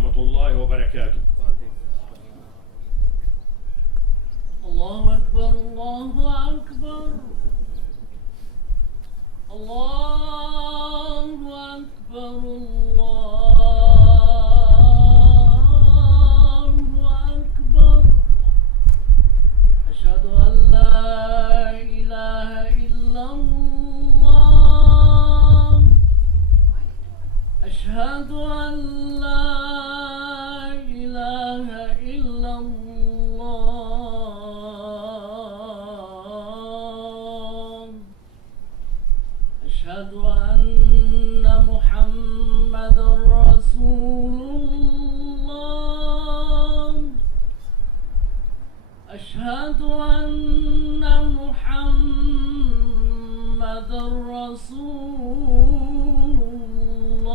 ورحمة الله وبركاته. الله أكبر الله أكبر الله أكبر الله أكبر. أشهد أن لا إله إلا الله أشهد أن لا إله إلا الله أشهد أن محمدا رسول الله أشهد أن محمدا رسول الله.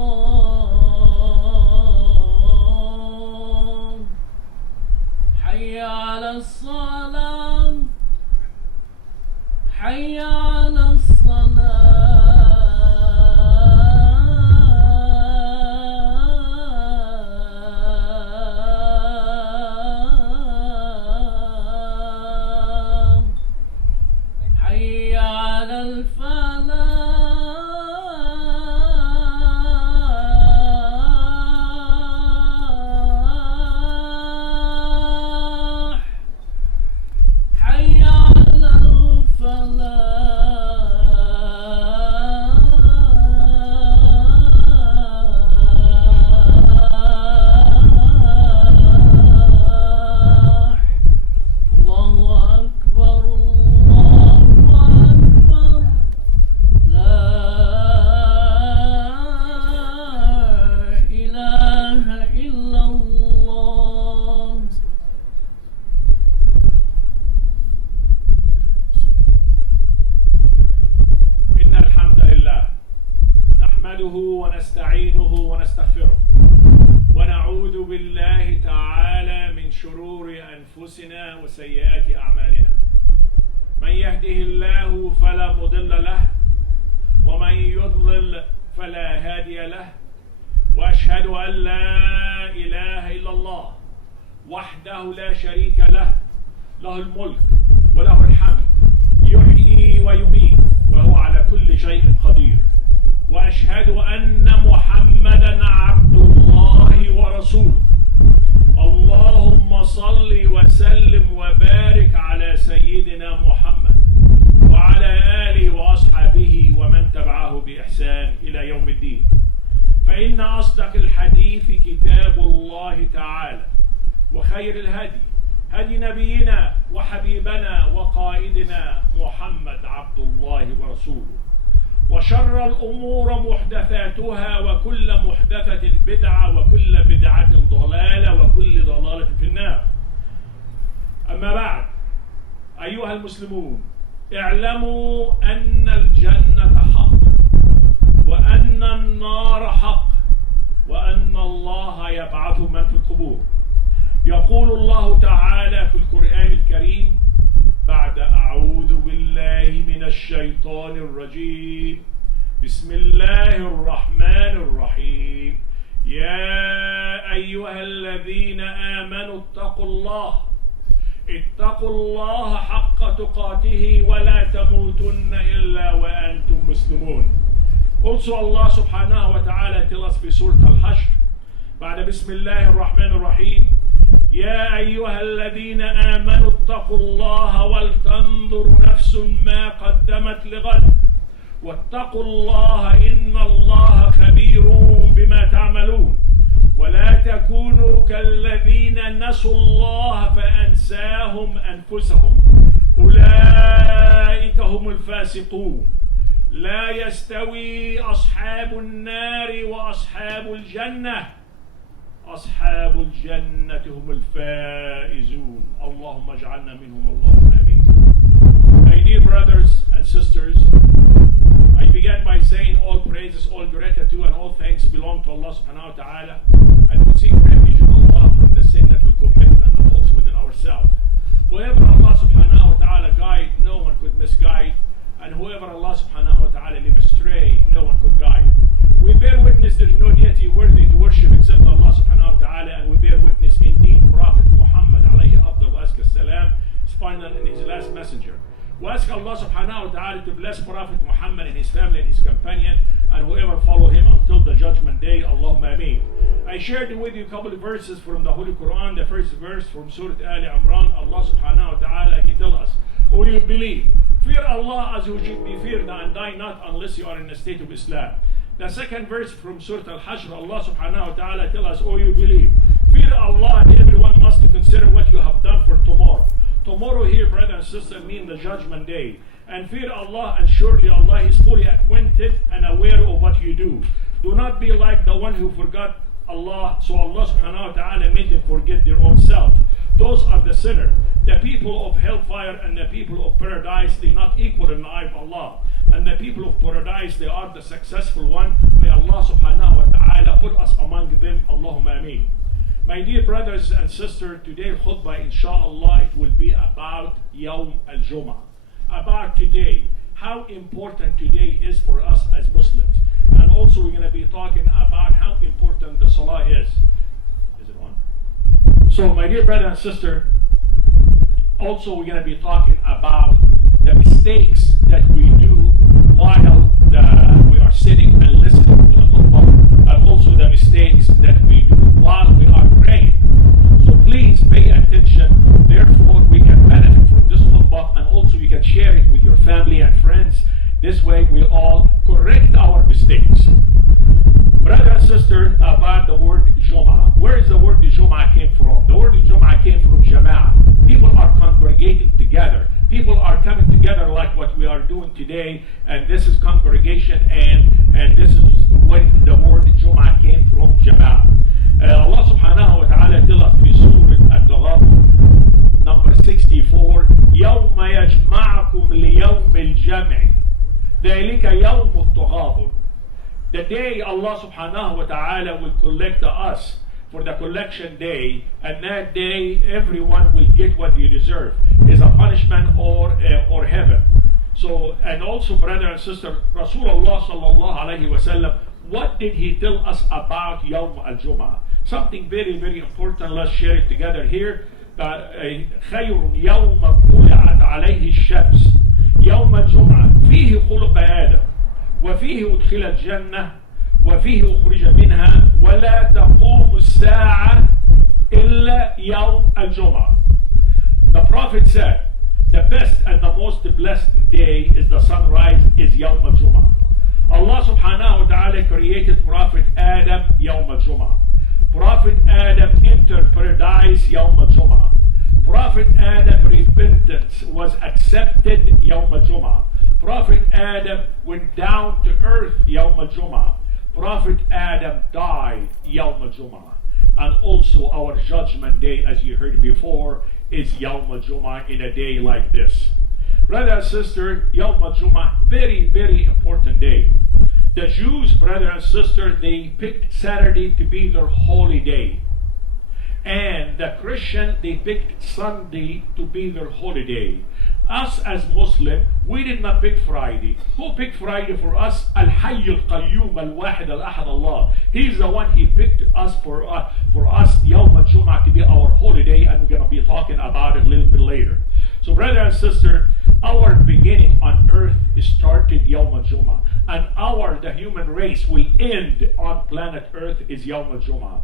حي على الصلاة حي على الصلاة. حي على الفلاح حي على الفلاح. الله أكبر الله أكبر. لا إله إلا الله. إن الحمد لله نحمده ونستعينه ونستغفره ونعوذ بالله تعالى من شرور أنفسنا وسيئات أعمالنا. من يهده الله فلا مضل له ومن يضلل فلا هادي له. وأشهد أن لا إله إلا الله وحده لا شريك له. له الملك وله الحمد يحيي ويميت وهو على كل شيء قدير. وأشهد أن محمدا عبد الله ورسوله. اللهم صل وسلم وبارك على سيدنا محمد وعلى آله وأصحابه ومن تبعه بإحسان إلى يوم الدين. فإن أصدق الحديث كتاب الله تعالى وخير الهدي هدي نبينا وحبيبنا وقائدنا محمد عبد الله ورسوله. وشر الأمور محدثاتها وكل محدثة بدعة وكل بدعة ضلالة وكل ضلالة في النار. أما بعد أيها المسلمون اعلموا أن الجنة حق وأن النار حق وأن الله يبعث من في القبور. يقول الله تعالى في القرآن الكريم بعد أعوذ بالله من الشيطان الرجيم بسم الله الرحمن الرحيم. يا أيها الذين آمنوا اتقوا الله حق تقاته ولا تموتن إلا وأنتم مسلمون. Also Allah subhanahu wa ta'ala tells us في سورة الحشر بعد بسم الله الرحمن الرحيم يا أيها الذين آمنوا اتقوا الله ولتنظر نفس ما قدمت لغد واتقوا الله إن الله خبير بما تعملون ولا تكونوا كالذين نسوا الله فأنساهم أنفسهم أولئك هم الفاسقون. لا يستوي أصحاب النار وأصحاب الجنة أصحاب الجنة هم الفائزون. اللهم اجعلنا منهم اللهم آمين. My dear brothers and sisters, I began by saying all praises, all gratitude and all thanks belong to Allah subhanahu wa ta'ala, and we seek refuge in Allah from the sin that we commit and the faults within ourselves. Whoever Allah subhanahu wa ta'ala guide, no one could misguide, and whoever Allah subhanahu wa ta'ala leave astray, no one could guide. We bear witness there is no deity worthy to worship except Allah subhanahu wa ta'ala, We ask Allah subhanahu wa ta'ala to bless Prophet Muhammad and his family and his companion and whoever follow him until the judgment day. Allahumma ameen. I shared with you a couple of verses from the Holy Quran. The first verse from Surah Ali Imran, Allah subhanahu wa ta'ala, he tells us, O you believe, fear Allah as you should be feared and die not unless you are in a state of Islam. The second verse from Surah Al-Hashr, Allah subhanahu wa ta'ala tells us, O you believe, fear Allah and everyone must consider what you have done for tomorrow. Tomorrow here, brother and sister, mean the judgment day. And fear Allah, and surely Allah is fully acquainted and aware of what you do. Do not be like the one who forgot Allah, so Allah subhanahu wa ta'ala made them forget their own self. Those are the sinner. The people of hellfire and the people of paradise, they are not equal in the eye of Allah. And the people of paradise, they are the successful one. May Allah subhanahu wa ta'ala put us among them. Allahumma ameen. My dear brothers and sisters, today's khutbah, inshallah, it will be about Yawm al-Jum'ah. About today, how important today is for us as Muslims. And also we're going to be talking about how important the salah is. Is it on? So my dear brother and sister, also we're going to be talking about the mistakes that we do while we are sitting and listening to the khutbah, and also the mistakes that we do while we are praying. So please pay attention, therefore we can benefit from this khutbah, and also you can share it with your family and friends. This way we all correct our mistakes. Brother and sister, about the word Jum'ah. Where is the word Jum'ah came from? The word Jum'ah came from Jama'ah. People are congregating together. People are coming together like what we are doing today, and this is congregation, and this is when the word Jum'ah came from, Jama'ah. Allah subhanahu wa ta'ala tells us in Surah Al-Taghabun, number 64, يَوْمَ يَجْمَعَكُمْ لِيَوْمِ الْجَمْعِ ذَلِكَ يَوْمُ التَّغَابُنِ. The day Allah subhanahu wa ta'ala will collect us for the collection day, and that day everyone will get what they deserve, is a punishment or heaven. So, and also brother and sister, Rasulullah sallallahu alayhi wa sallam, what did he tell us about Yawm al-Jum'ah? Something very, very important. Let's share it together here. خير يوم طلعت عليه الشمس يوم الجمعة فيه خلق آدم وفيه أدخل الجنة وفيه أخرج منها ولا تقوم الساعة إلا يوم الجمعة. The Prophet said, the best and the most blessed day is the sunrise, is Yawm al-Jum'ah. Allah subhanahu wa ta'ala created Prophet Adam Yawm al-Jum'ah. Prophet Adam entered paradise Yawm al-Jum'ah. Prophet Adam repentance was accepted Yawm al-Jum'ah. Prophet Adam went down to earth Yawm al-Jum'ah. Prophet Adam died Yawm al-Jum'ah. And also our judgment day, as you heard before, is Yawm al-Jum'ah, in a day like this. Brother and sister, Yawm al-Jum'ah, very, very important day. The Jews, brother and sister, they picked Saturday to be their holy day. And the Christian, they picked Sunday to be their holy day. Us as Muslim, we did not pick Friday. Who picked Friday for us? Al-Hayy al-Qayyum al-Wahid al-Ahad Allah. He's the one, he picked us for us Yawm al-Jum'ah to be our holy day, and we're going to be talking about it a little bit later. So brother and sister, our beginning on earth started Yawm al-Jum'ah, and the human race will end on planet earth is Yawm al-Jum'ah.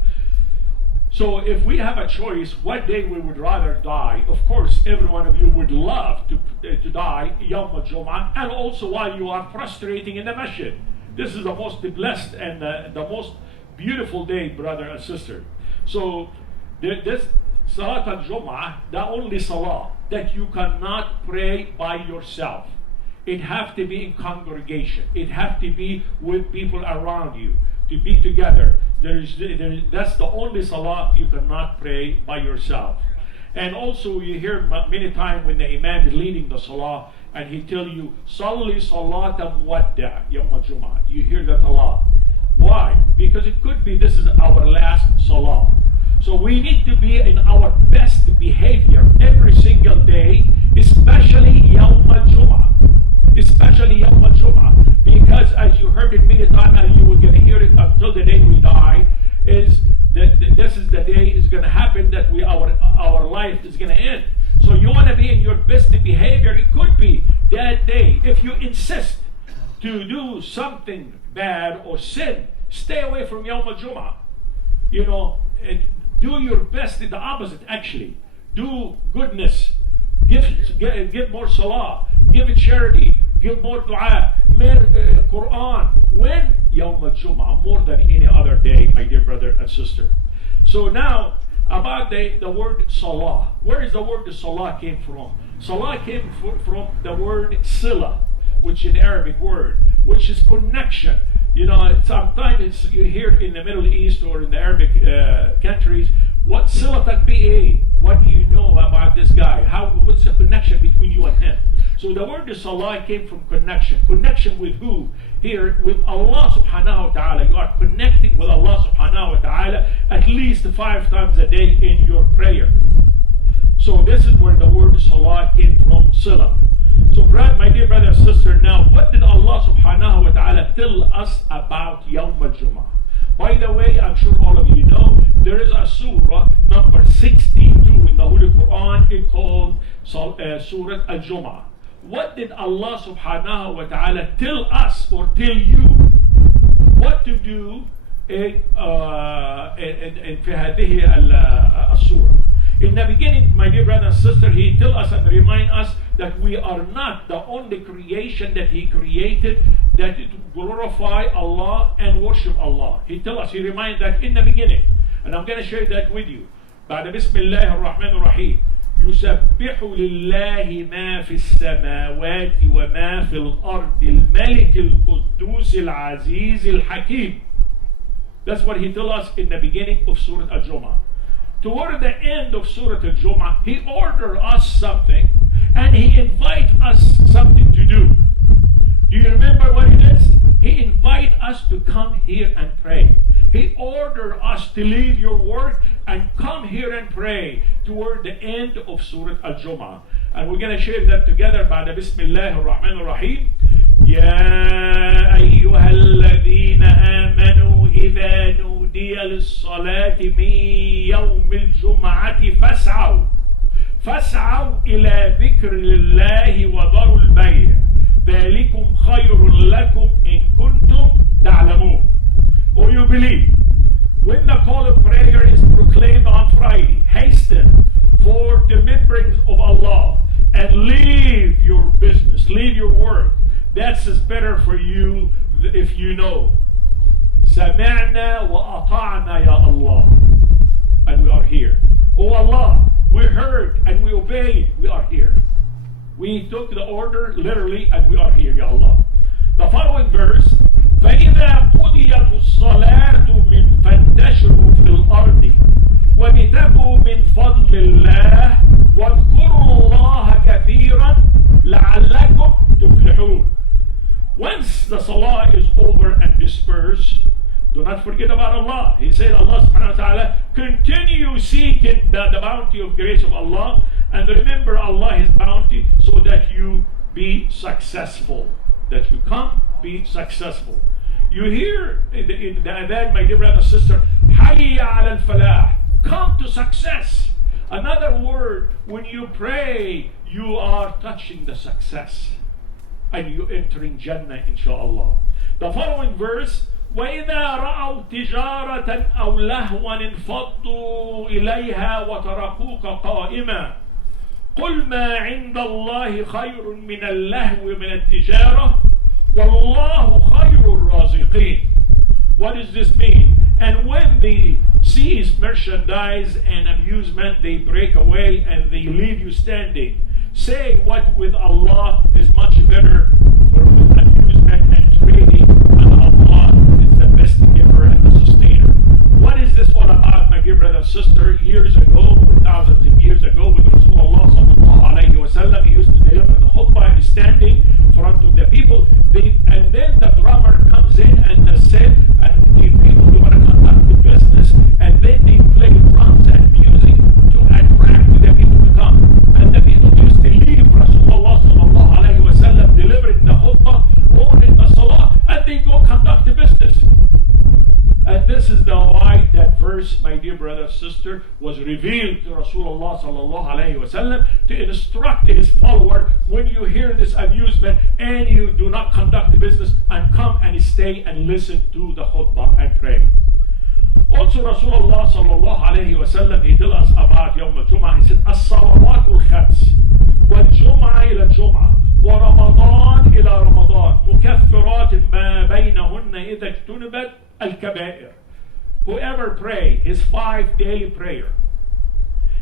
So if we have a choice, what day we would rather die? Of course, every one of you would love to die Yawm al-Jum'ah, and also while you are prostrating in the masjid. This is the most blessed and the most beautiful day, brother and sister. So this Salat al-Jum'ah, the only salah that you cannot pray by yourself. It has to be in congregation. It has to be with people around you, to be together. That's the only salah you cannot pray by yourself. And also you hear many times when the imam is leading the salah and he tell you, Salli salata muwadda yawm al-Jum'ah. You hear that a lot. Why? Because it could be this is our last salah. So we need to be in our best behavior every single day, especially Yawm al-Jum'ah. Especially Yawm al-Jum'ah. Because as you heard it many times, and you will going to hear it until the day we die, is that this is the day is going to happen that our life is going to end. So you want to be in your best behavior. It could be that day, if you insist to do something bad or sin, stay away from Yawm al-Jum'ah. You know, do your best in the opposite, actually. Do goodness. Give more salah. Give charity. Give more dua. More Quran. When? Yawm al-Jum'ah, more than any other day, my dear brother and sister. So now, about the word salah. Where is the word salah came from? Salah came from the word sila, which is an Arabic word, which is connection. You know, sometimes you hear in the Middle East or in the Arabic countries, what silatak bihi? What do you know about this guy? What's the connection between you and him? So the word salah came from connection. Connection with who? Here, with Allah subhanahu wa ta'ala. You are connecting with Allah subhanahu wa ta'ala at least 5 times a day in your prayer. So this is where the word salah came from, sila. So my dear brother and sister, now what did Allah subhanahu wa ta'ala tell us about Yawm al-Jum'ah? By the way, I'm sure all of you know, there is a surah number 62 in the Holy Quran called Surah Al-Jum'ah. What did Allah subhanahu wa ta'ala tell us or tell you what to do in هذه السورة? In the beginning, my dear brother and sister, he tell us and remind us that we are not the only creation that he created that to glorify Allah and worship Allah. He tell us, he remind that in the beginning, and I'm going to share that with you. بعد بسم الله الرحمن الرحيم يسبح لله ما في السماوات وما في الأرض الملك القدوس العزيز الحكيم. That's what he tell us in the beginning of Surah Al-Jum'ah. Toward the end of Surah Al-Jum'ah, he ordered us something and he invite us something to do. Do you remember what it is? He invite us to come here and pray. He ordered us to leave your work and come here and pray toward the end of Surah Al-Jum'ah. And we're going to share that together. بعد بسم الله الرحمن الرحيم. يا أيها الذين آمنوا إذا نودي للصلاة من يوم الجمعة فاسعوا إلى ذكر الله وذروا البيع ذلكم خير لكم إن كنتم تعلمون. Or you believe, when the call of prayer is proclaimed on Friday, hasten for the remembrance of Allah and leave your business, leave your work. That's better for you if you know. سمعنا وأطعنا يا Allah. And we are here. Oh Allah, we heard and we obeyed. We are here. We took the order literally and we are here, Ya Allah. The following verse, فإذا قضيت الصلاة فانتشروا في الأرض وابتغوا من فضل الله واذكروا الله كثيرا لعلكم تفلحون. Once the salah is over and dispersed, do not forget about Allah. He said, Allah subhanahu wa ta'ala, continue seeking the bounty of grace of Allah and remember Allah, His bounty, so that you be successful. That you come, be successful. You hear in the adhan, my dear brother and sister, Hayya ala al-falah, come to success. Another word, when you pray, you are touching the success. And you entering Jannah, inshaAllah. The following verse, وَإِذَا رَأَوْا تِجَارَةً أَوْ لَهْوًا انفضوا إِلَيْهَا وَتَرَكُوكَ قَائِمًا قُلْ مَا عِنْدَ اللَّهِ خَيْرٌ مِنَ اللَّهْوِ مِنَ التِّجَارَةِ وَاللَّهُ خَيْرُ الرَّازِقِينَ. What does this mean? And when they seize merchandise and amusement, they break away and they leave you standing. Say what with Allah is much better for with amusement and trading, and Allah is the best giver and the sustainer. What is this all about, my dear brother and sister? Years ago, or thousands of years ago, with Rasulullah sallallahu alayhi wa sallam, he used to deliver the khutbah and standing in front of the people. And then the drummer comes in and said, and the people, you want to conduct the business, and then they play drums and music to attract the people to come. And the people used to leave Rasulullah sallallahu alayhi wa sallam dear brother, sister, was revealed to Rasulullah sallallahu alayhi wasallam to instruct his follower, when you hear this amusement and you do not conduct the business, and come and stay and listen to the khutbah and pray. Also Rasulullah sallallahu alayhi wasallam, he tells us about Yawm al-Jum'ah. He said, "As-salawat al-khams wal-Jum'ah ila al-Jum'ah wa Ramadan ila Ramadan mukaffirat ma baynahunna idha ijtunibat al-kaba'ir." Whoever pray his 5 daily prayer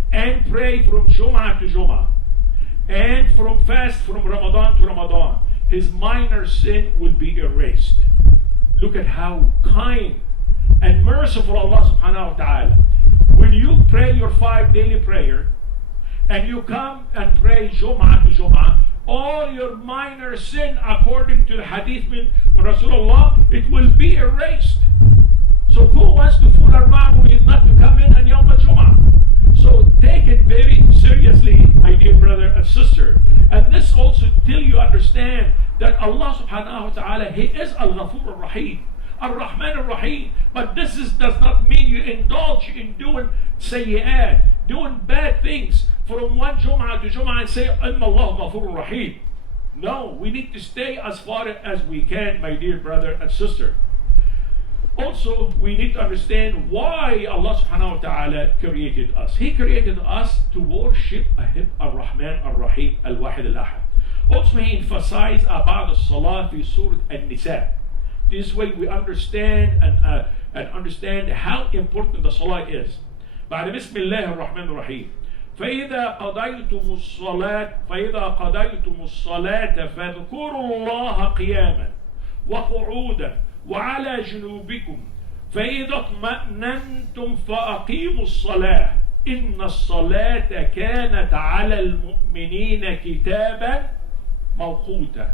and pray from Jum'ah to Jum'ah and from fast from Ramadan to Ramadan, his minor sin will be erased. Look at how kind and merciful Allah subhanahu wa ta'ala. When you pray your 5 daily prayer and you come and pray Jum'ah to Jum'ah, all your minor sin, according to the hadith min Rasulullah, it will be erased. So who wants to fool around with not to come in on Yawm al-Jum'ah? So take it very seriously, my dear brother and sister. And this also till you understand that Allah subhanahu wa ta'ala, He is Al-Ghafur al-Rahim, Ar-Rahman ar-Rahim. But this does not mean you indulge in doing sayyi'at, doing bad things from one Jum'ah to Jum'ah and say, Inna Allah Ghafur al-Rahim. No, we need to stay as far as we can, my dear brother and sister. Also, we need to understand why Allah subhanahu wa ta'ala created us. He created us to worship Ar-Rahman Ar-Rahim Al-Wahid Al-Ahad. Also, he emphasized about the Salah fi Surah An-Nisa. This way we understand and understand how important the Salah is. بعد بسم الله الرحمن الرحيم. فإذا قضيتم الصلاة فاذكروا الله قياما وقعودا وعلى جنوبكم فإذا اطمأننتم فأقيموا الصلاة إن الصلاة كانت على المؤمنين كتابا موقوتا.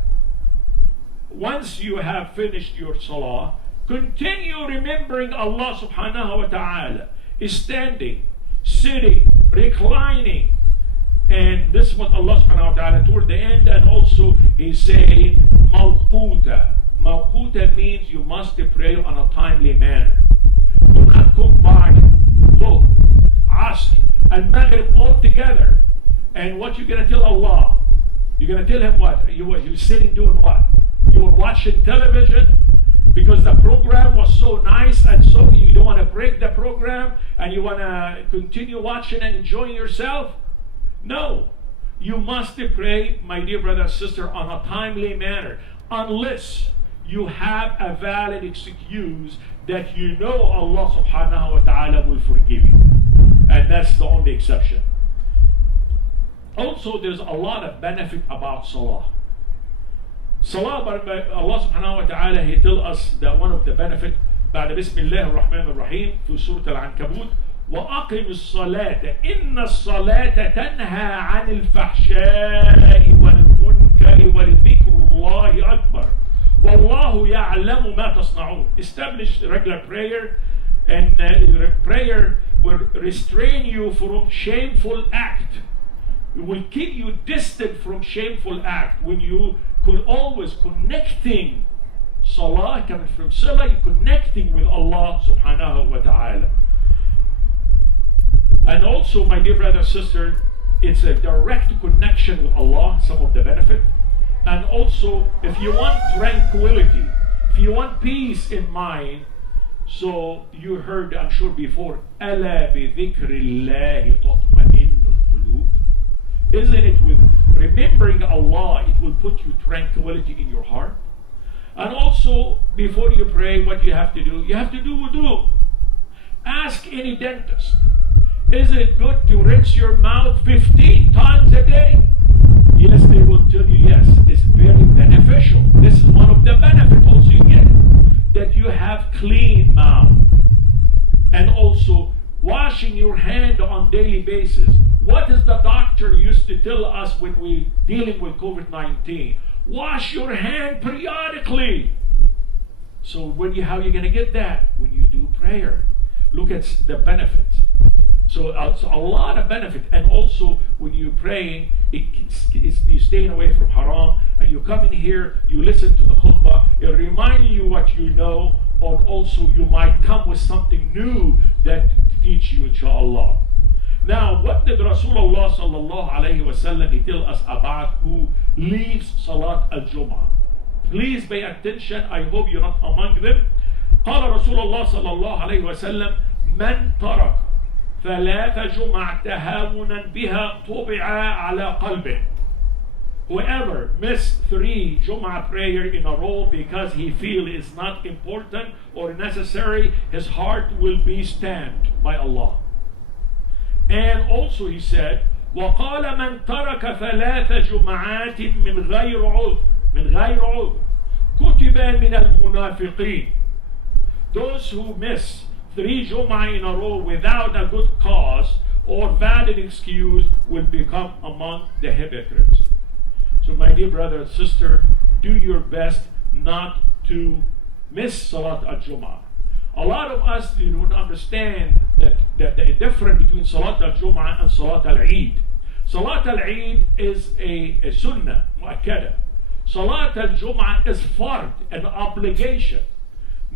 Once you have finished your salah, continue remembering Allah subhanahu wa ta'ala, standing, sitting, reclining. And this is what Allah subhanahu wa ta'ala toward the end, and also He's saying mawquta. Mawquta means you must pray on a timely manner. Do not combine Dhuhr, Asr, and Maghrib all together. And what you're going to tell Allah? You're going to tell Him what? You're sitting doing what? You were watching television because the program was so nice, and so you don't want to break the program and you want to continue watching and enjoying yourself? No. You must pray, my dear brother and sister, on a timely manner, unless you have a valid excuse that you know Allah subhanahu wa ta'ala will forgive you. And that's the only exception. Also, there's a lot of benefit about Salah. Salah, Allah subhanahu wa ta'ala, He tells us that one of the benefit, بعد بسم الله الرحمن الرحيم في سورة العنكبوت, وأقم الصلاة إن الصلاة تنهى عن الفحشاء والمنكر ولذكر الله أكبر والله يعلم ما تصنعون. Establish regular prayer, and prayer will restrain you from shameful act. It will keep you distant from shameful act. When you could always connecting Salah, coming from Salah, you're connecting with Allah subhanahu wa ta'ala. And also, my dear brother and sister, it's a direct connection with Allah, some of the benefit. And also, if you want tranquility, if you want peace in mind, so you heard, I'm sure before, أَلَا بِذِكْرِ اللَّهِ تَطْمَئِنُّ الْقُلُوبِ. Isn't it with remembering Allah, it will put you tranquility in your heart? And also, before you pray, what you have to do? You have to do wudu. Ask any dentist, is it good to rinse your mouth 15 times a day? Yes, they will tell you yes, it's very beneficial. This is one of the benefits also you get, that you have clean mouth. And also, washing your hand on daily basis. What is the doctor used to tell us when we dealing with COVID-19? Wash your hand periodically. So how are you going to get that? When you do prayer. Look at the benefits. So it's a lot of benefit. And also when you're praying, you're staying away from haram, and you come in here, you listen to the khutbah, it reminds you what you know, or also you might come with something new that teach you, inshallah. Now, what did Rasulullah sallallahu alayhi wasallam he tell us about who leaves Salat al-Jum'ah? Please pay attention. I hope you're not among them. قال رسول الله صلى الله عليه وسلم من ترك ثلاث جمع تهاونا بها طبع على قلبه. Whoever missed 3 Jum'ah prayer in a row because he feel it's not important or necessary, his heart will be stamped by Allah. And also he said, وقال من ترك 3 جمعات من غير عذر كتب من المنافقين. Those who miss 3 Jum'ah in a row without a good cause or valid excuse will become among the hypocrites. So my dear brother and sister, do your best not to miss Salat al-Jum'ah. A lot of us don't understand that the difference between Salat al-Jum'ah and Salat al-Eid. Salat al-Eid is a sunnah, mu'akkada. Salat al-Jum'ah is fard, an obligation.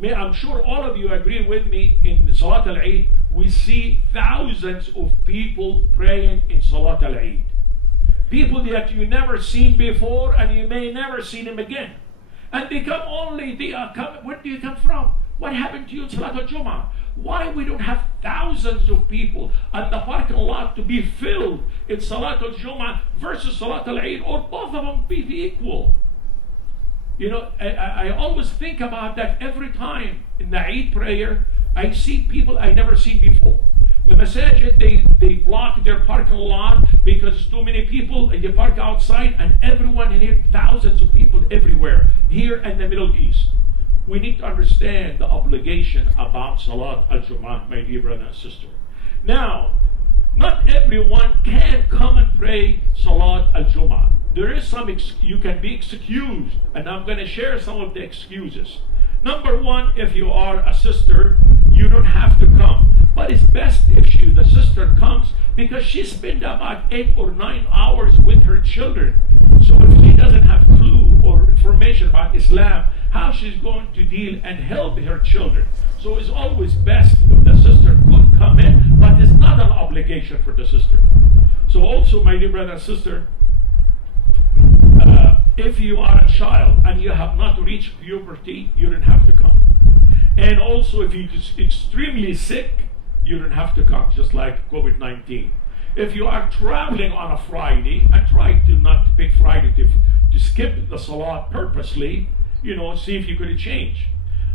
I'm sure all of you agree with me, in Salat al-Eid, we see thousands of people praying in Salat al-Eid. People that you never seen before and you may never see them again. And they come only, where do you come from? What happened to you in Salat al-Jum'ah? Why we don't have thousands of people at the parking lot to be filled in Salat al-Jum'ah versus Salat al-Eid, or both of them be equal? You know, I always think about that every time in the Eid prayer. I see people I never seen before. The masajid, they block their parking lot because there's too many people. They park outside, and everyone in here, thousands of people everywhere, here in the Middle East. We need to understand the obligation about Salat al-Jum'ah, my dear brother and sister. Now, not everyone can come and pray Salat al-Jum'ah. There is some, you can be excused, and I'm going to share some of the excuses. Number one, if you are a sister, you don't have to come. But it's best if the sister comes, because she spends about 8 or 9 hours with her children. So if she doesn't have clue or information about Islam, how she's going to deal and help her children. So it's always best if the sister could come in, but it's not an obligation for the sister. So also, my dear brother and sister, if you are a child and you have not reached puberty, you don't have to come. And also, if you're extremely sick, you don't have to come, just like COVID-19. If you are traveling on a Friday, and try to not pick Friday to skip the Salat purposely, see if you could change.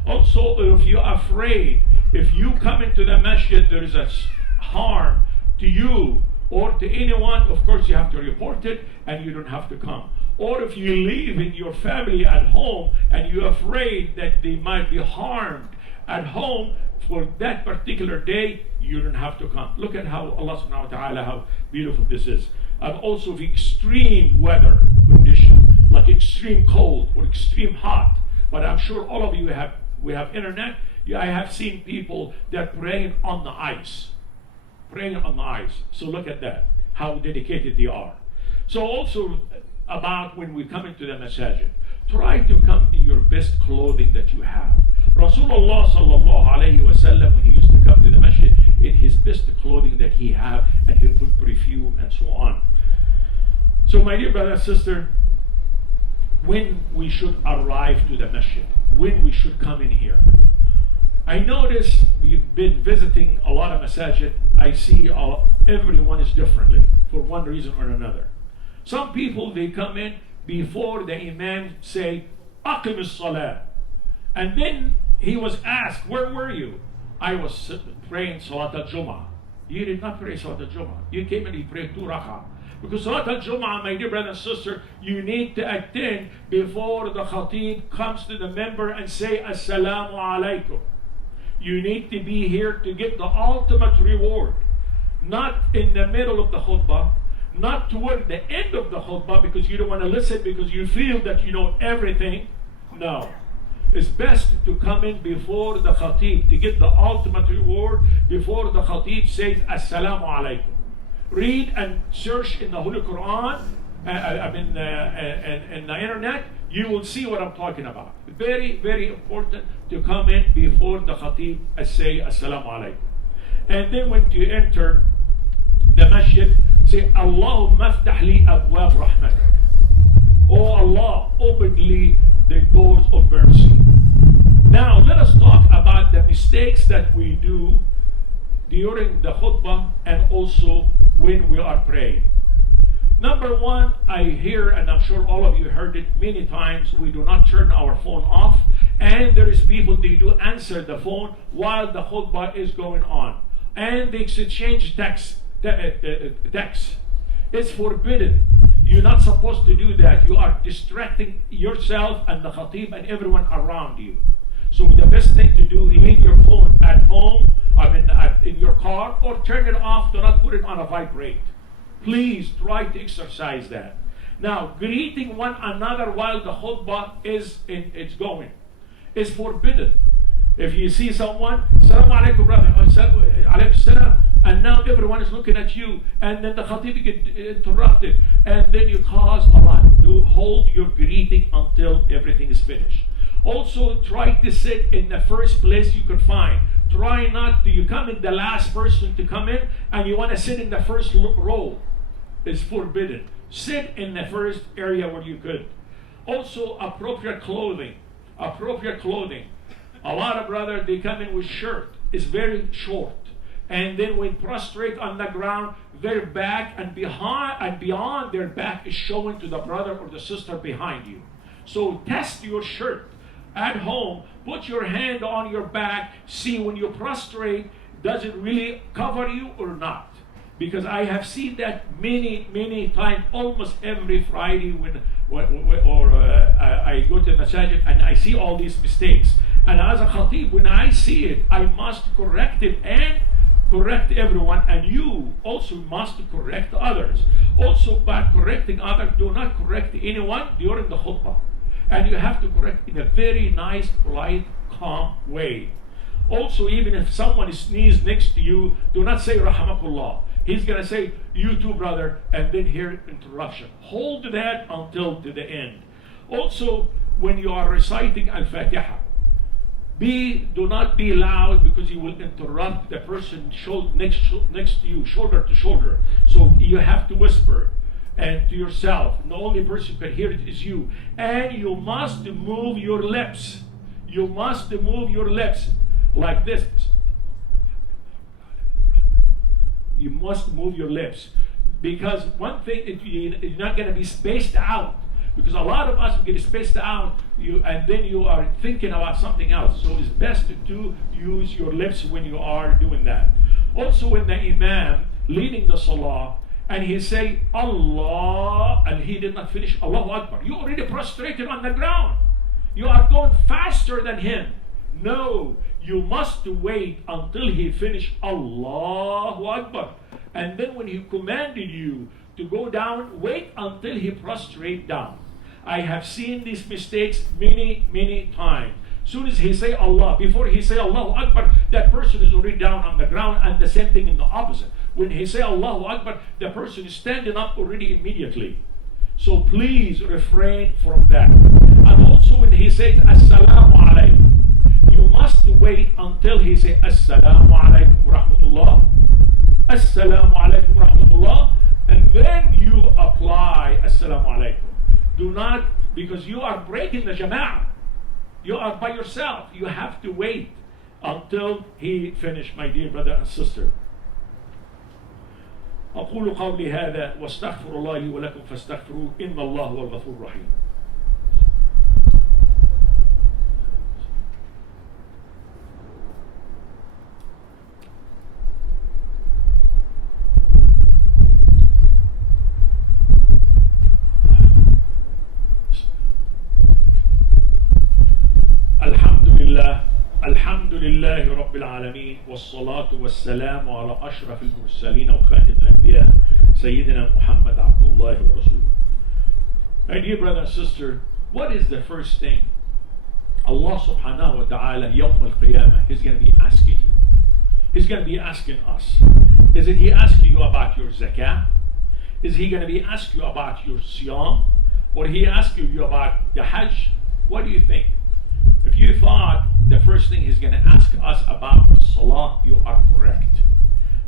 Also, if you're afraid, if you come into the masjid, there is a harm to you or to anyone, of course you have to report it and you don't have to come. Or if you're leaving your family at home and you're afraid that they might be harmed at home for that particular day, you don't have to come. Look at how Allah subhanahu wa ta'ala, how beautiful this is. And also the extreme weather condition, like extreme cold or extreme hot. But I'm sure all of you we have internet. I have seen people that praying on the ice. Praying on the ice. So look at that, how dedicated they are. So also, about when we come into the masajid, try to come in your best clothing that you have. Rasulullah sallallahu alayhi wa sallam, when he used to come to the masjid, in his best clothing that he had, and he put perfume and so on. So my dear brother and sister, when we should arrive to the masjid, when we should come in here. I notice we've been visiting a lot of masajid. I see everyone is differently for one reason or another. Some people, they come in before the imam say, Aqim as-salah. And then he was asked, where were you? I was praying Salat al-Jum'ah. You did not pray Salat al-Jum'ah. You came and you prayed 2 rak'ah. Because Salat al-Jum'ah, my dear brother and sister, you need to attend before the khatib comes to the member and say, Assalamu alaikum. You need to be here to get the ultimate reward. Not in the middle of the khutbah, not toward the end of the khutbah because you don't want to listen because you feel that you know everything. No. It's best to come in before the khatib to get the ultimate reward, before the khatib says Assalamu alaikum. Read and search in the Holy Quran, in the internet, you will see what I'm talking about. Very, very important to come in before the khatib and say Assalamu alaikum. And then when you enter the masjid, say, Allahumma aftah li abwab rahmatak. Oh Allah, open li the doors of mercy. Now let us talk about the mistakes that we do during the khutbah and also when we are praying. Number one, I hear, and I'm sure all of you heard it many times, we do not turn our phone off, and there is people, they do answer the phone while the khutbah is going on, and they exchange text. It's forbidden. You're not supposed to do that. You are distracting yourself and the khatib and everyone around you. So the best thing to do, leave your phone at home, in your car, or turn it off. Do not put it on a vibrate. Please try to exercise that. Now, greeting one another while the khutbah it's going is forbidden. If you see someone, Salaam alaikum brother, alaikum salam, and now everyone is looking at you, and then the khatib gets interrupted, and then you cause a lot. You hold your greeting until everything is finished. Also, try to sit in the first place you could find. Try not to, you come in the last person to come in, and you want to sit in the first row. It's forbidden. Sit in the first area where you could. Also, appropriate clothing. Appropriate clothing. A lot of brothers, they come in with shirt. It's very short. And then when prostrate on the ground, their back and behind and beyond their back is showing to the brother or the sister behind you. So test your shirt at home. Put your hand on your back. See when you prostrate, does it really cover you or not? Because I have seen that many times, almost every Friday I go to the masjid and I see all these mistakes. And as a khatib, when I see it, I must correct it and correct everyone, and you also must correct others. Also, by correcting others, do not correct anyone during the khutbah. And you have to correct in a very nice, polite, calm way. Also, even if someone sneezes next to you, do not say Rahmakullah. He's going to say, you too, brother, and then hear interruption. Hold that until to the end. Also, when you are reciting Al-Fatiha, do not be loud, because you will interrupt the person next to you, shoulder to shoulder. So you have to whisper and to yourself. The only person who can hear it is you. And you must move your lips. You must move your lips like this. You must move your lips. Because one thing, you're not going to be spaced out. Because a lot of us get spaced out, and then you are thinking about something else. So it's best to use your lips when you are doing that. Also, when the imam leading the salah, and he say Allah, and he did not finish Allahu Akbar, you already prostrated on the ground. You are going faster than him. No, you must wait until he finish Allahu Akbar. And then when he commanded you to go down, wait until he prostrate down. I have seen these mistakes many times. Soon as he say Allah, before he say Allahu Akbar, that person is already down on the ground, and the same thing in the opposite. When he say Allahu Akbar, the person is standing up already immediately. So please refrain from that. And also when he says Assalamu alaikum, you must wait until he say Assalamu alaikum wa rahmatullah, Assalamu alaikum wa rahmatullah, and then you apply Assalamu alaikum. Do not, because you are breaking the jama'ah. You are by yourself. You have to wait until he finish, my dear brother and sister. أقول قولي هذا واستغفر الله لي ولكم فاستغفروه إن الله هو الغفور الرحيم. الحمد لله رب العالمين والصلاة والسلام على أشرف المرسلين وخاتم الأنبياء سيدنا محمد عبد الله ورسوله. My dear brother and sister, what is the first thing Allah subhanahu wa ta'ala يوم القيامة He's going to be asking you? He's going to be asking us. Is it He asking you about your zakah? Is He going to be asking you about your siyam? Or He asking you about the hajj? What do you think? If you thought the first thing He's going to ask us about salah, you are correct.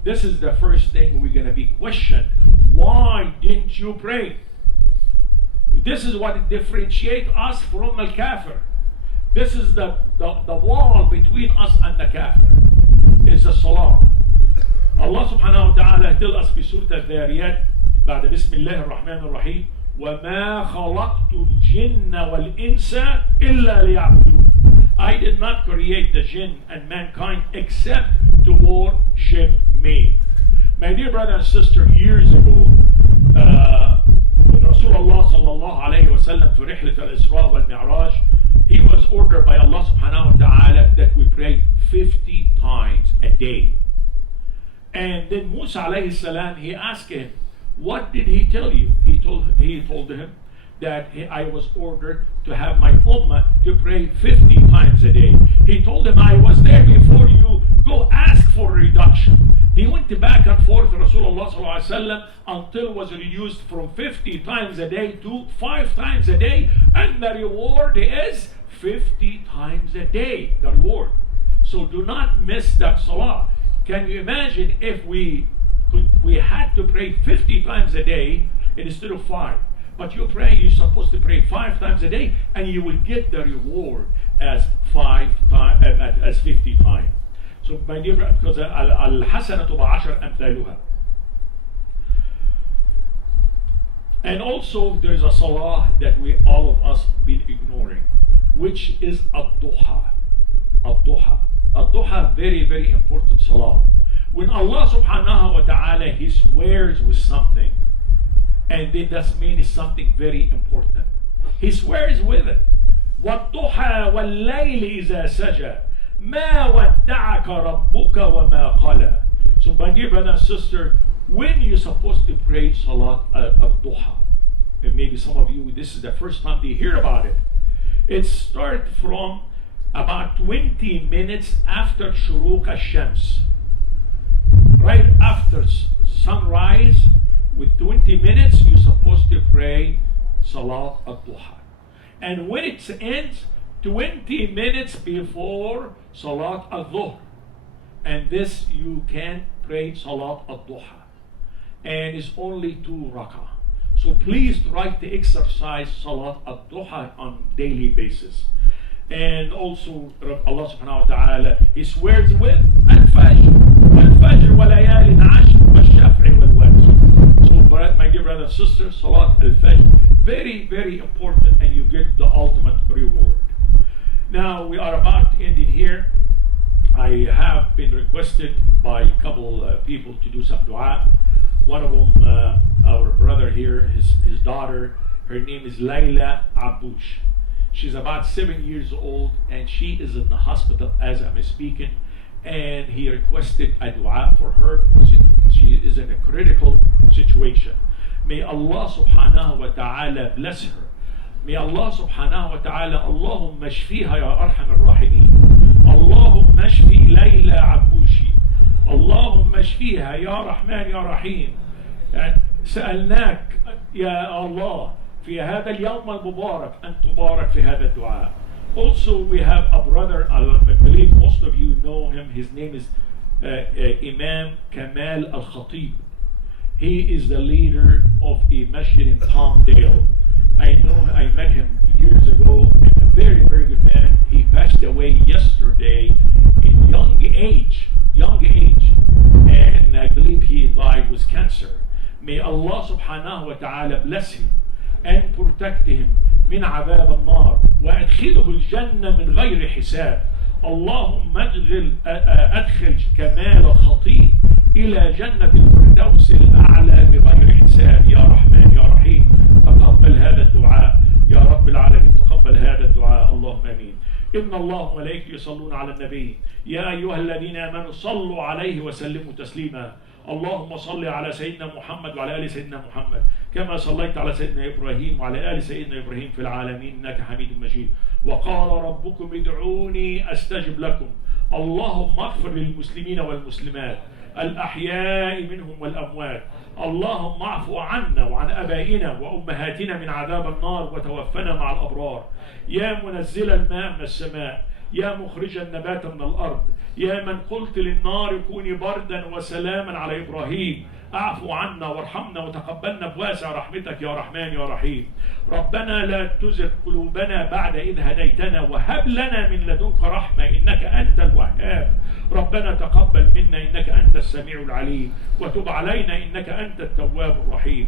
This is the first thing we're going to be questioned. Why didn't you pray? This is what differentiates us from al-kafir. This is the wall between us and the kafir. It's the salah. Allah subhanahu wa ta'ala tells us في سورة الذاريات بعد بسم الله الرحمن الرحيم وَمَا خَلَقْتُ الْجِنَّ وَالْإِنسَ إِلَّا لِيَعْبُدُونَ. I did not create the jinn and mankind except to worship me. My dear brother and sister, years ago, when Rasulullah sallallahu alayhi wa sallam في رحلة الإسراء والمعراج, he was ordered by Allah subhanahu wa ta'ala that we pray 50 times a day. And then Musa alayhi salam, he asked him, what did he tell you? He told him that I was ordered to have my ummah to pray 50 times a day. He told him, I was there before you, go ask for a reduction. He went back and forth to Rasulullah sallallahu alaihi wasallam until it was reduced from 50 times a day to 5 times a day, and the reward is 50 times a day, the reward. So do not miss that salah. Can you imagine if we had to pray 50 times a day instead of 5? But you're supposed to pray 5 times a day, and you will get the reward as 50 times. So my dear brother, because al-hasanatu ba'ashar amthaluha. And also there's a salah that we all of us been ignoring, which is ad-duha. Ad-duha. Ad-duha, very, very important salah. When Allah subhanahu wa ta'ala, he swears with something, and then that means it's something very important. He swears with it. وَالضُّحَى وَاللَّيْلِ إِذَا سَجَى مَا وَدَّعَكَ رَبُّكَ وَمَا قَلَى. So my dear brother and sister, when you're supposed to pray Salat al-Duha, and maybe some of you, this is the first time they hear about it, it starts from about 20 minutes after Shuruq al-Shams. Right after sunrise, with 20 minutes, you're supposed to pray Salat al-Duha. And when it ends, 20 minutes before Salat al-Dhuhr. And this, you can pray Salat al-Duha. And it's only 2 rak'ah. So please try to exercise Salat al-Duha on daily basis. And also, Allah subhanahu wa ta'ala, he swears with Al-Fajr wa-layalin ashr wa-shaf'i wal-wajr. So my dear brother and sister, Salat al-Fajr, very, very important, and you get the ultimate reward. Now we are about ending here. I have been requested by a couple people to do some dua. One of them, our brother here, his daughter, her name is Layla Abush. She's about 7 years old, and she is in the hospital as I'm speaking. And he requested a dua for her because she is in a critical situation. May Allah subhanahu wa ta'ala bless her. May Allah subhanahu wa ta'ala, Allahumma shfiha ya arham ar-rahimin. Allahumma shfi Layla Abushi. Allahumma shfiha ya Rahman ya Rahim. سألناك يا الله في هذا اليوم المبارك أن تبارك في هذا الدعاء. Also we have a brother, I believe most of you know him. His name is Imam Kamal Al-Khatib. He is the leader of a masjid in Palmdale. I met him years ago, and a very, very good man. He passed away yesterday in young age, and I believe he died with cancer. May Allah subhanahu wa ta'ala bless him and protect him من عذاب النار وأدخله الجنة من غير حساب. اللهم أدخل كمال الخطيب إلى جنة الفردوس الأعلى بغير حساب يا رحمن يا رحيم. تقبل هذا الدعاء يا رب العالمين، تقبل هذا الدعاء، اللهم آمين. إن الله وملائكته يصلون على النبي يا أيها الذين آمنوا صلوا عليه وسلموا تسليما. اللهم صل على سيدنا محمد وعلى آل سيدنا محمد كما صليت على سيدنا إبراهيم وعلى آل سيدنا إبراهيم في العالمين إنك حميد مجيد. وقال ربكم ادعوني أستجب لكم. اللهم اغفر للمسلمين والمسلمات الأحياء منهم والأموات. اللهم اعفو عنا وعن أبائنا وأمهاتنا من عذاب النار وتوفنا مع الأبرار. يا منزل الماء من السماء، يا مخرج النبات من الأرض، يا من قلت للنار كوني بردا وسلاما على إبراهيم، اعفو عنا وارحمنا وتقبلنا بواسع رحمتك يا رحمن يا رحيم. ربنا لا تزغ قلوبنا بعد إذ هديتنا وهب لنا من لدنك رحمة إنك أنت الوهاب. ربنا تقبل منا إنك أنت السميع العليم، وتب علينا إنك أنت التواب الرحيم.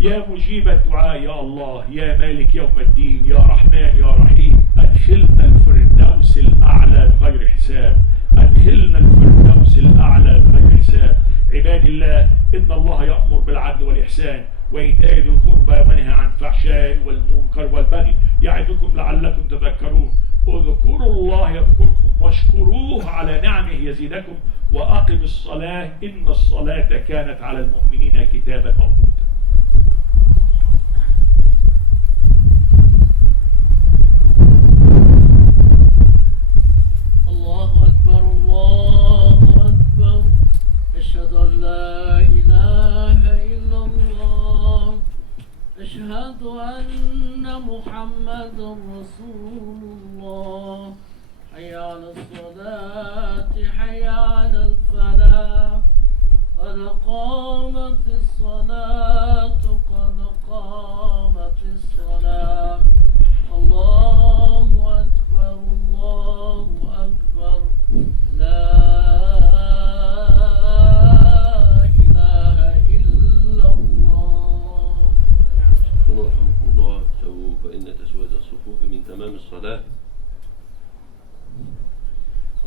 يا مجيب الدعاء يا الله، يا مالك يوم الدين، يا رحمن يا رحيم، أدخلنا الفردوس الأعلى بغير حساب، أدخلنا الفردوس الأعلى بغير حساب. عباد الله، إن الله يأمر بالعدل والإحسان وإيتاء ذي القربى وينهى عن الفحشاء والمنكر والبغي يعظكم لعلكم تذكرون. اذكروا الله يذكركم واشكروه على نعمه يزيدكم وأقم الصلاة إن الصلاة كانت على المؤمنين كتابا موقوتا. الله أكبر الله أكبر، أشهد أن لا إله إلا الله، أشهد أن محمد رسول الله. حي على الصلاة حي على الفلاح، قد قامت الصلاة قد قامت الصلاة. الله أكبر الله أكبر، لا إله إلا الله. رحمكم الله. سووا فإن تسوية الصفوف من تمام الصلاة.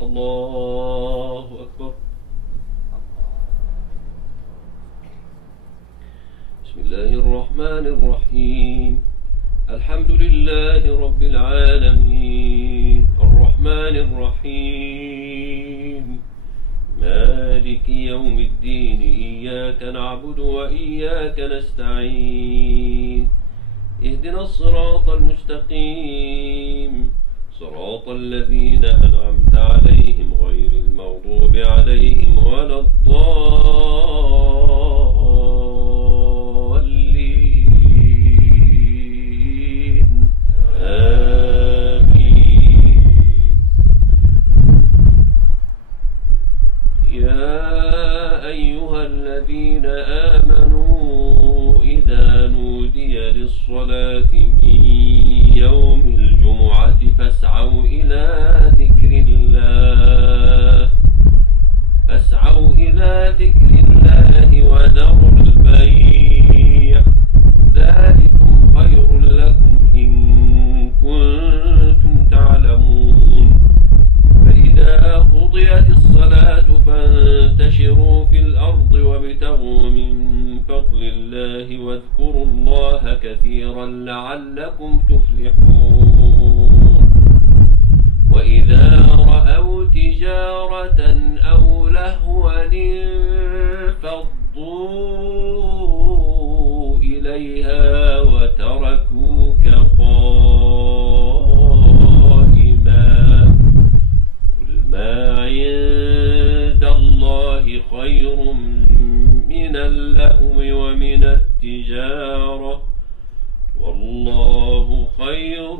الله أكبر. بسم الله الرحمن الرحيم. الحمد لله رب العالمين، الرحمن الرحيم، مالك يوم الدين، إياك نعبد وإياك نستعين، اهدنا الصراط المستقيم، صراط الذين أنعمت عليهم غير المغضوب عليهم ولا الضالين، آمين. يا أيها الذين آمنوا إذا نودي للصلاة من يوم الجمعة فاسعوا إلى ذكر الله وذروا البيع، ذلكم خير لكم إن كنتم تعلمون. فإذا قضيت الصلاة فانتشروا في الأرض وابتغوا من فضل الله واذكروا الله كثيرا لعلكم تفلحون. وإذا رأوا تجارة أو لهوا انفضوا إليها وتركوك قائما. قل ما عند الله خير من اللهو ومن التجارة، والله خير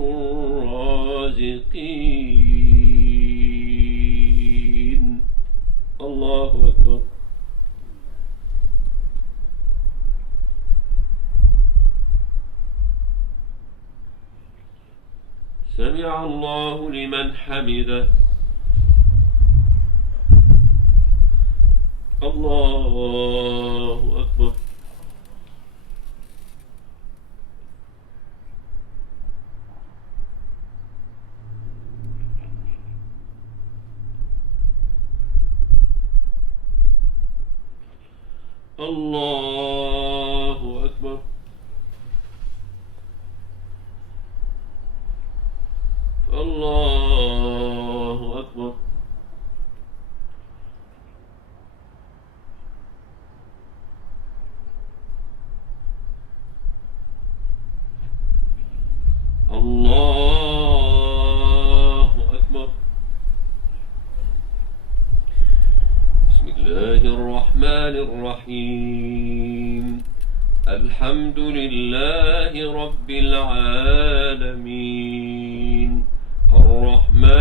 الرازقين. الله أكبر. سمع الله لمن حمده. الله أكبر. الله أكبر. الله أكبر. الله أكبر. بسم الله الرحمن الرحيم. الحمد لله رب العالمين، الرحمن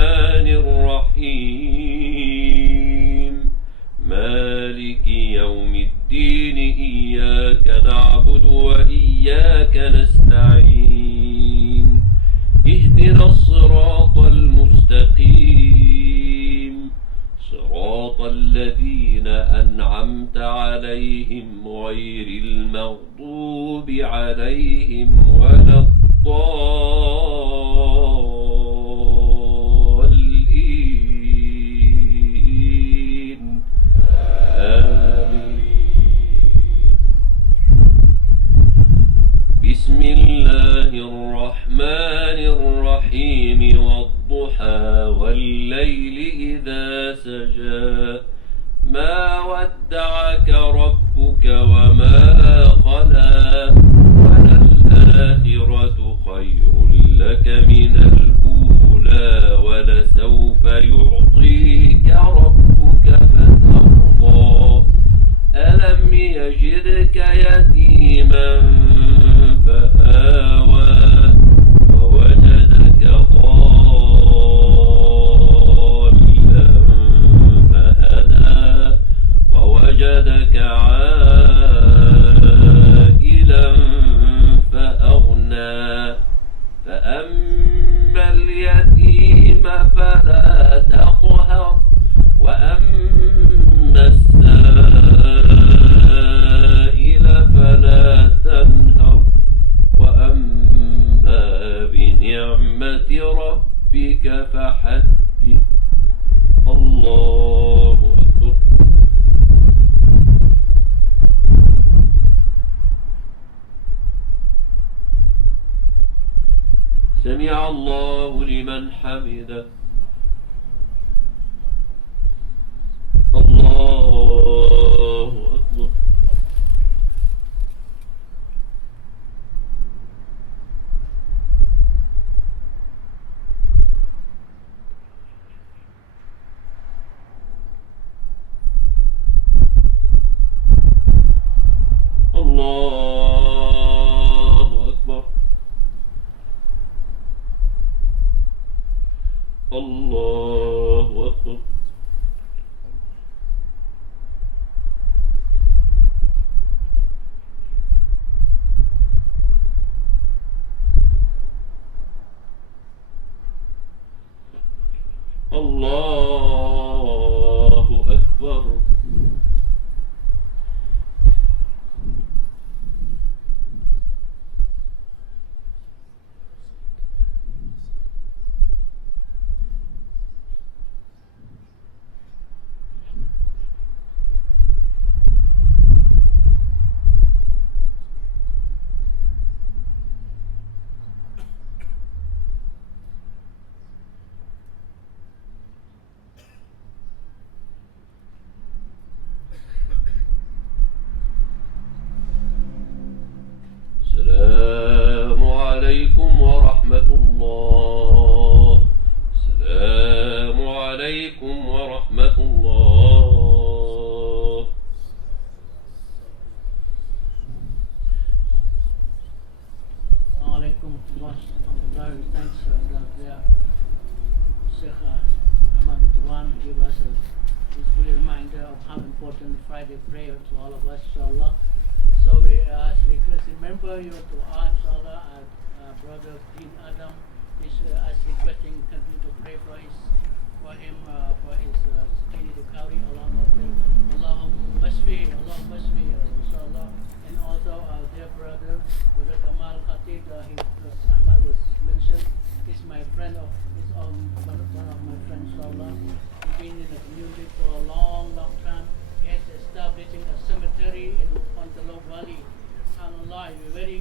اهدنا الصراط المستقيم صراط الذين أنعمت عليهم غير المغضوب عليهم ولا الضالين آمين. بسم الله الرحمن الرحيم والضحى والليل إذا سجى ما ودعك ربك وما قلى وللآخرة خير لك من الأولى ولسوف يعطيك ربك فترضى ألم يجدك يتيما فآوى ووجدك ضالا فهدى ووجدك عائلا فأغنى فأما اليتيم فلا تقهر وأما السائل فلا تنهر وأما بنعمة ربك فحدث الله أكبر. سمع الله لمن حمده. الله أكبر. الله أكبر. الله أكبر. الله أكبر. السلام عليكم ورحمة الله. السلام عليكم ورحمة الله. Assalamualaikum warahmatullahi wabarakatuh. Thanks, Sheikh Ahmed Radwan gave us a useful reminder of how important Friday prayer to all of us, inshallah. So we request, remember your dua, inshallah. Our brother Dean Adam is requesting continue to pray for his speedy recovery. Allahumma basfi, inshallah. And also our dear brother Kamal Khatib, Ahmad was mentioned. He's my friend one of my friends, inshallah. He's been in the community for a long time. He has establishing a cemetery in Pantalok Valley. SubhanAllah, we're very